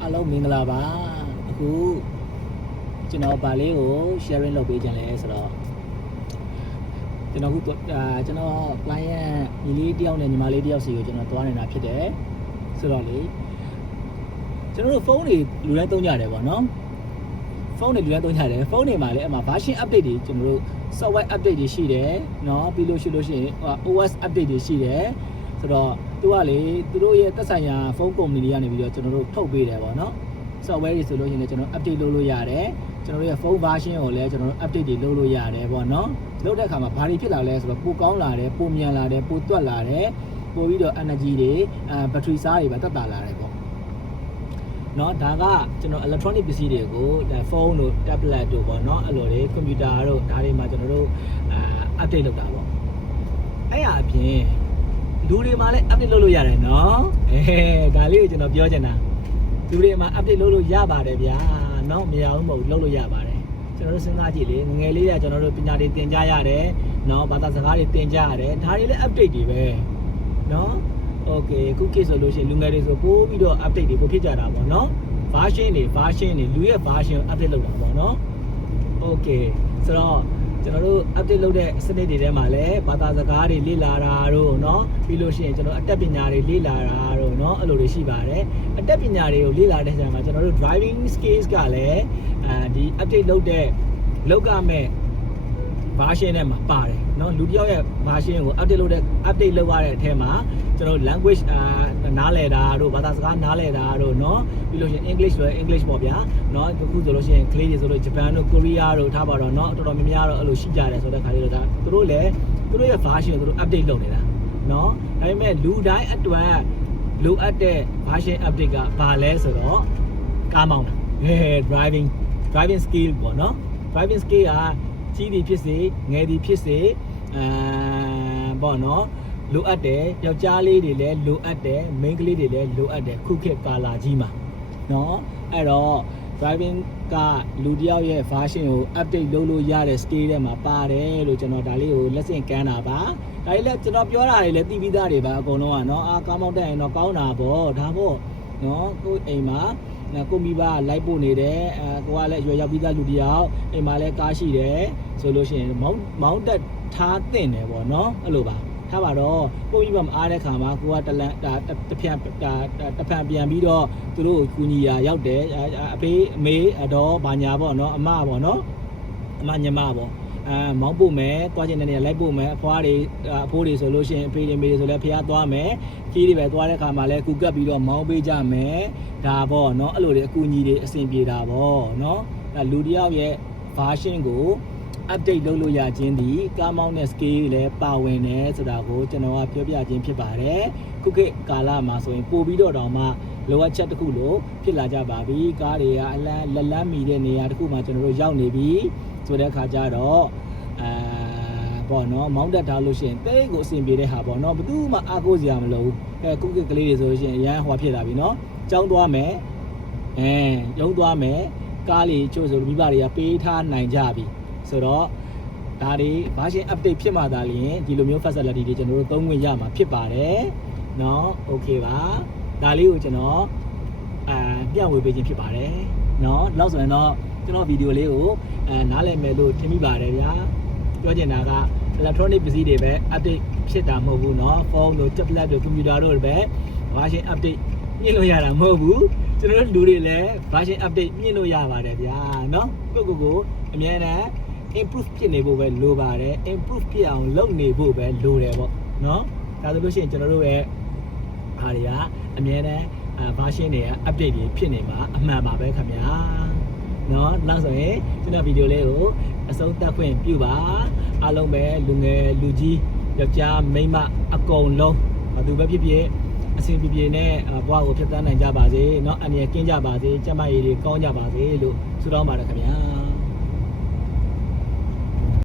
အားလုံးမင်္ဂလာပါအခုကျွန်တော်ဗာလေးကို sharing လုပ်ပေးခြင်းလဲဆိုတော့ကျွန်တော်ခုအာကျွန်တော် client ညီလေးတယောက်နဲ့ညီမလေးတယောက်စီကိုကျွန်တော်သွားနေတာဖြစ်တယ်ဆိုတော့လေကျွန်တော်တို့ဖုန်းတွေလူတိုင်းသုံးကြတယ်ပေါ့နော်ဖုန်းတွေလူတိုင်းသုံးကြတယ်ဖုန်းတွေမှာလည်းအမှ version update တွေကျွန်တော်တို့ software update တွေရှိတယ်เนาะပြီးလို့ရှိလို့ရှိရင် OS update တွေရှိတယ်ဆိုတော့ သူကလေသူတို့ရဲ့သက်ဆိုင်ရာဖုန်းကုမ္ပဏီတွေကနေပြီးတော့ကျွန်တော်တို့ထုတ်ပေးတယ်ပေါ့နော် software တွေဆိုလို့ရှိရင်လည်းကျွန်တော် update လုပ်လို့ရတယ်ကျွန်တော်တို့ရဲ့ phone version ကိုလည်းကျွန်တော်တို့ update တွေလုပ်လို့ရတယ်ပေါ့နော်လုပ်တဲ့အခါမှာဘာတွေဖြစ်လာလဲဆိုတော့ပိုကောင်းလာတယ်ပိုမြန်လာတယ်ပိုတွက်လာတယ်ပိုပြီးတော့ energy တွေအဲ battery စားတွေပဲတက်တာလာတယ်ပေါ့เนาะဒါကကျွန်တော် electronic ပစ္စည်းတွေကိုဒါဖုန်းတို့ tablet တို့ပေါ့เนาะအဲ့လိုတွေ computer တို့ဒါတွေမှာကျွန်တော်တို့အာ update လုပ်တာပေါ့အဲ့ရအပြင် လူတွေမှာလည်း update လုပ်လို့ရတယ်เนาะအဲဒါလေးကိုကျွန်တော်ပြောချင်တာ လူတွေမှာ update လုပ်လို့ရပါတယ်ဗျာเนาะမရဘူးမဟုတ်လုပ်လို့ရပါတယ်ကျွန်တော်တို့စဉ်းစားကြည့်လေငငယ်လေးကကျွန်တော်တို့ပညာတွေသင်ကြားရတယ်เนาะဘာသာစကားတွေသင်ကြားရတယ်ဒါတွေလည်း update တွေပဲเนาะ okay ခုခေတ်ဆိုလို့ရှိရင်လူငယ်တွေဆိုပို့ပြီးတော့ update တွေပို့ဖြစ်ကြတာပေါ့เนาะ version တွေ version တွေလူရဲ့ version ကို update လုပ်တာပေါ့เนาะ okay ဆိုတော့ ကျွန်တော်တို့ update လုပ်တဲ့စနစ်တွေထဲမှာလည်းဘာသာစကားတွေလေ့လာတာတို့เนาะပြီးလို့ရှိရင်ကျွန်တော်အတတ်ပညာတွေလေ့လာတာတို့เนาะအဲ့လိုတွေရှိပါတယ်အတတ်ပညာတွေကိုလေ့လာတဲ့ဆရာမှာကျွန်တော်တို့ driving skills ကလည်းအဲဒီ update လုပ်တဲ့လောက်ကမဲ့ version နဲ့မှာပါတယ်เนาะလူတစ်ယောက်ရဲ့ version ကို update လုပ်တဲ့ update လုပ်ရတဲ့အထက်မှာ ကျွန်တော် language အာနားလည်တာတို့ဘာသာစကားနားလည်တာတို့เนาะပြီးလို့ရှိရင် English ဆိုရင် English ပေါ့ဗျာเนาะအခုဆိုလို့ရှိရင်ကလေးတွေဆိုလို့ Japan တို့ Korea တို့ထားပါတော့เนาะတော်တော်များများတော့အဲ့လိုရှိကြတယ်ဆိုတဲ့ခါလေးတော့ဒါသူတို့လည်းသူတို့ရဲ့ version ကိုသူတို့ update လုပ်နေတာเนาะဒါပေမဲ့လူတိုင်းအတွက်လိုအပ်တဲ့ version update ကဘာလဲဆိုတော့ကားမောင်းတာ hey driving driving skill ပေါ့เนาะ driving skill ကကြီးသည်ဖြစ်စေငယ်သည်ဖြစ်စေအဲပေါ့နော် လိုအပ်တယ်ယောက်ျားလေးတွေလည်းလိုအပ်တယ်မိန်းကလေးတွေလည်းလိုအပ်တယ်ခုခေတ်ကာလာကြီးမှာနော်အဲ့တော့ driving ကလူတစ်ယောက်ရဲ့ version ကို update လုပ်လို့ရတဲ့ skill ထဲမှာပါတယ်လို့ကျွန်တော်ဒါလေးကိုလက်ဆင့်ကမ်းတာပါဒါလေးလည်းကျွန်တော်ပြောတာတွေလည်းသိပြီးသားတွေပါအကုန်လုံးကနော်အာကားမောင်းတက်ရင်တော့ကောင်းတာပေါ့ဒါပေါ့နော်ကိုယ့်အိမ်မှာနော်ကိုမိဘလိုက်ပို့နေတယ်အဲကိုကလည်းအရွယ်ရောက်ပြီးသားလူတစ်ယောက်အိမ်မှာလည်းကားရှိတယ်ဆိုလို့ရှိရင်မောင်းမောင်းတက်ထားတင်တယ်ပေါ့နော်အဲ့လိုပါ ထားပါတော့ကိုမိဘမအားတဲ့ခါမှာကိုကတလန်ဒါတစ်ဖြန်ဒါတစ်ဖန်ပြန်ပြီးတော့သူတို့ကိုကူညီရာရောက်တယ်အဖေးအမေအတော်ဘာညာပေါ့နော်အမပေါ့နော်အမညီမပေါ့အဲမောင်းပို့မယ်သွားချင်တဲ့နေရာလိုက်ပို့မယ်အဖွားတွေအဖိုးတွေဆိုလို့ရှိရင်အဖေတွေမေတွေဆိုလည်းဖះသွားမယ်ကြီးတွေပဲသွားတဲ့ခါမှာလည်းကူကပ်ပြီးတော့မောင်းပေးကြမယ်ဒါပေါ့နော်အဲ့လိုတွေအကူအညီတွေအဆင်ပြေတာပေါ့နော်ဒါလူတစ်ယောက်ရဲ့ version ကို update လုပ်လို့ရခြင်းဒီကားမောင်းတဲ့ scale လည်းပါဝင်တယ်ဆိုတာကိုကျွန်တော်ကပြောပြခြင်းဖြစ်ပါတယ်ခုခေတ်ကာလမှာဆိုရင်ပို့ပြီးတော့တောင်မှလိုအပ်ချက်တစ်ခုလို့ဖြစ်လာကြပါပြီကားတွေကအလန်းလက်လန်းမီတဲ့နေရာတစ်ခုမှာကျွန်တော်တို့ရောက်နေပြီဆိုတဲ့အခါကျတော့အာပေါ့နော်မောင်းတက်ထားလို့ရှိရင်တိတ်ကိုအဆင်ပြေတဲ့ဟာပေါ့နော်ဘယ်သူမှအားကိုးစရာမလိုဘူးအဲခုခေတ်ကလေးတွေဆိုလို့ရှိရင်အရန်ဟွာဖြစ်လာပြီနော်ကြောင်းသွားမယ်အဲရုံးသွားမယ်ကားလေးချို့ဆိုမိဘတွေကပေးထားနိုင်ကြပြီ ဆိုတော့ဒါတွေ version update ဖြစ်မှသာလျှင်ဒီလိုမျိုး facility တွေကျွန်တော်တို့သုံးခွင့်ရမှာဖြစ်ပါတယ်เนาะ okay ပါဒါလေးကိုကျွန်တော်အာပြန့်ဝေပေးခြင်းဖြစ်ပါတယ်เนาะလောက်ဆိုရင်တော့ကျွန်တော်ဗီဒီယိုလေးကိုအဲနားလည်မယ်လို့ထင်မိပါတယ်ဗျာပြောချင်တာက electronic ပစ္စည်းတွေပဲ update ဖြစ်တာမဟုတ်ဘူးเนาะဖုန်းတို့ tablet တို့ computer တို့ပဲ version update မြင်လို့ရတာမဟုတ်ဘူးကျွန်တော်တို့လူတွေလည်း version update မြင်လို့ရပါတယ်ဗျာเนาะကိုကိုကိုအများနဲ့ improve ဖြစ်နေဖို့ပဲလိုပါတယ် improve ဖြစ်အောင်လုပ်နေဖို့ပဲလိုတယ်ပေါ့နော်ဒါဆိုလို့ရှိရင်ကျွန်တော်တို့ရဲ့အားတွေကအများနဲ့ version တွေက update တွေဖြစ်နေမှာအမှန်ပါပဲခင်ဗျာနော်နောက်ဆိုရင်ကျွန်တော်ဗီဒီယိုလေးကိုအဆုံးသတ်ခွင့်ပြုပါအားလုံးပဲလူငယ်လူကြီးယောက်ျားမိန်းမအကုန်လုံးဘာသူပဲဖြစ်ဖြစ်အဆင်ပြေပြေနဲ့ဘဝကိုဖြတ်သန်းနိုင်ကြပါစေเนาะအနေနဲ့ကင်းကြပါစေကျန်းမာရေးတွေကောင်းကြပါစေလို့ဆုတောင်းပါတယ်ခင်ဗျာ